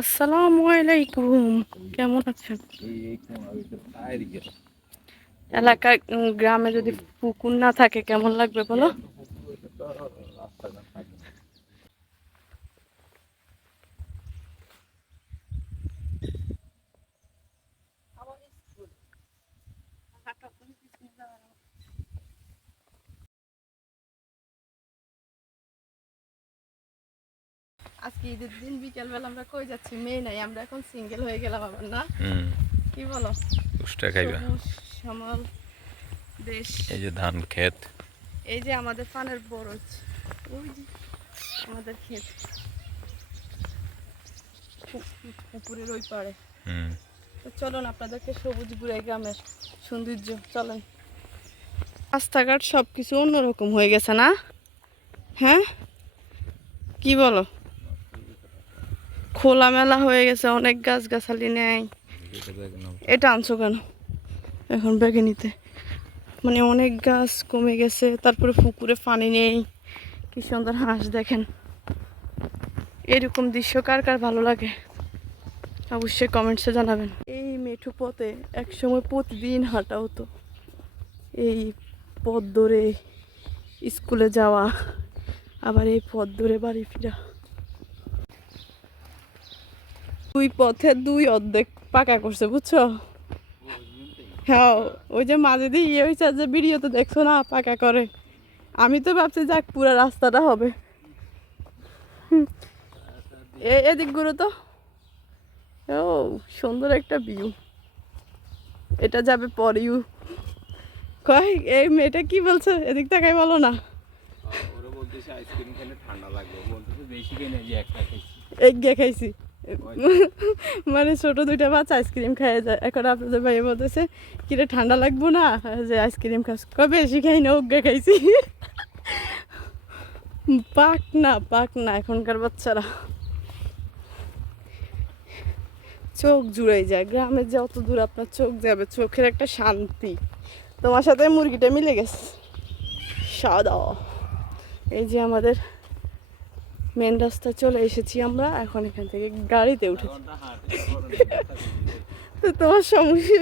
আসসালামু আলাইকুম, কেমন আছেন? এলাকায় গ্রামে যদি পুকুর না থাকে কেমন লাগবে বলো? আজকে ঈদের দিন বিকেলবেলা আমরা কই যাচ্ছি? মেয়ে নাই, আমরা এখন সিঙ্গেল হয়ে গেলাম আবার, না? কি বলো? সবুজ শ্যামল দেশ, এই যে ধান ক্ষেত, এই যে আমাদের পানের বরজ, ওই যে আমাদের ক্ষেত পুকুরের ওই পাড়ে। তো চলুন আপনাদেরকে সবুজ গুড়ে গ্রামের সৌন্দর্য চলেন। রাস্তাঘাট সবকিছু অন্যরকম হয়ে গেছে, না? হ্যাঁ, কি বলো? খোলামেলা হয়ে গেছে, অনেক গাছগাছালি নেই। এটা আনছো কেন এখন ব্যাগে নিতে? মানে অনেক গাছ কমে গেছে, তারপরে পুকুরে পানি নেই। কি সুন্দর হাঁস দেখেন। এরকম দৃশ্য কার কার ভালো লাগে অবশ্যই কমেন্টসে জানাবেন। এই মেঠো পথে একসময় প্রতিদিন হাঁটা হতো, এই পথ ধরে স্কুলে যাওয়া, আবার এই পথ ধরে বাড়ি ফিরা। দুই পথে দুই অর্ধেক পাকা করছে, বুঝছো? হ্যাঁ, ওই যে মাঝে দিয়ে ইয়ে হয়েছে, যে ভিডিওতে দেখছো না, পাকা করে। আমি তো ভাবছি যাক পুরো রাস্তাটা হবে। এদিক গুলো তো ও সুন্দর একটা ভিউ। এটা যাবে পর ইউ কয় এই মেয়েটা কি বলছে, এদিক তাকাই বলো না। এক গে খাইছি, মানে ছোট দুইটা বাচ্চা আইসক্রিম খাইয়ে যায়। এখন আপনাদের ভাই বলতেছে কিরে ঠান্ডা লাগবো না যে আইসক্রিম খাস? কয় বেশি খাই না, ওকে খাইছি। পাক না এখনকার বাচ্চারা। চোখ জুড়াই যায়, গ্রামে যত দূর আপনার চোখ যাবে, চোখের একটা শান্তি। তোমার সাথে মুরগিটা মিলে গেছে সাদা। এই যে আমাদের মেন রাস্তা চলে এসেছি আমরা, এখন এখান থেকে গাড়িতে উঠেছি। তো তোমার সমস্যা,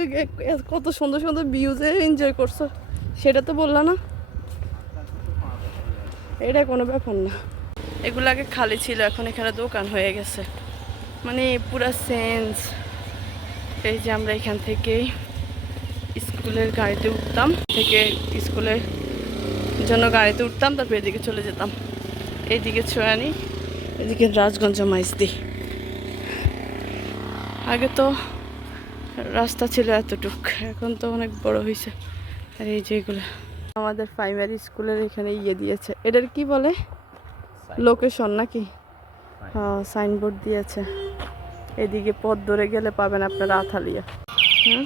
কত সুন্দর সুন্দর ভিউজে এনজয় করছো সেটা তো বললা না। এটা কোনো ব্যাপার না, এগুলো আগে খালি ছিল, এখন এখানে দোকান হয়ে গেছে, মানে পুরা সেন্স। এই যে আমরা এখান থেকে স্কুলের গাড়িতে উঠতাম, থেকে স্কুলের জন্য গাড়িতে উঠতাম, তারপর এদিকে চলে যেতাম। এইদিকে ছোয়ানি, এদিকে রাজগঞ্জ মাইজদি। আগে তো রাস্তা ছিল এতটুক, এখন তো অনেক বড় হয়েছে। আর এই যে এগুলো আমাদের প্রাইমারি স্কুলের এখানে ইয়ে দিয়েছে, এটার কি বলে, লোকেশন নাকি? হ্যাঁ, সাইনবোর্ড দিয়েছে। এদিকে পথ ধরে গেলে পাবেন আপনারা আথালিয়া। হ্যাঁ,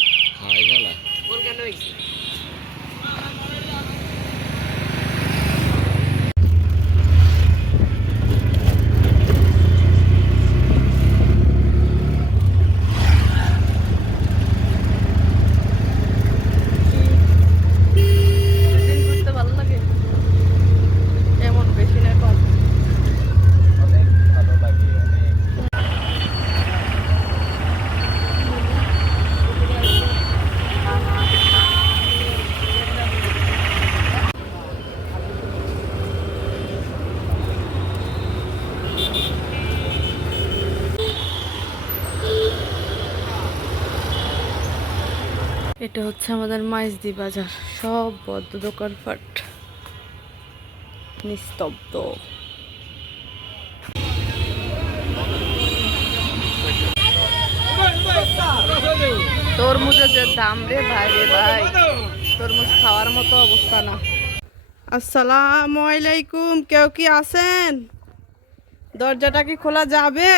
ঘুরতে ভালো লাগে, এমন বেশি না কম। এটা হচ্ছে আমাদের মাইজদি বাজার, সব বদ্ধ দোকানপাট, নিস্তব্ধ। তরমুজের যে দাম রে ভাই, রে ভাই, তরমুজ খাওয়ার মতো অবস্থা না। আসসালামু আলাইকুম, কেউ কি আছেন? দরজাটা কি খোলা যাবে?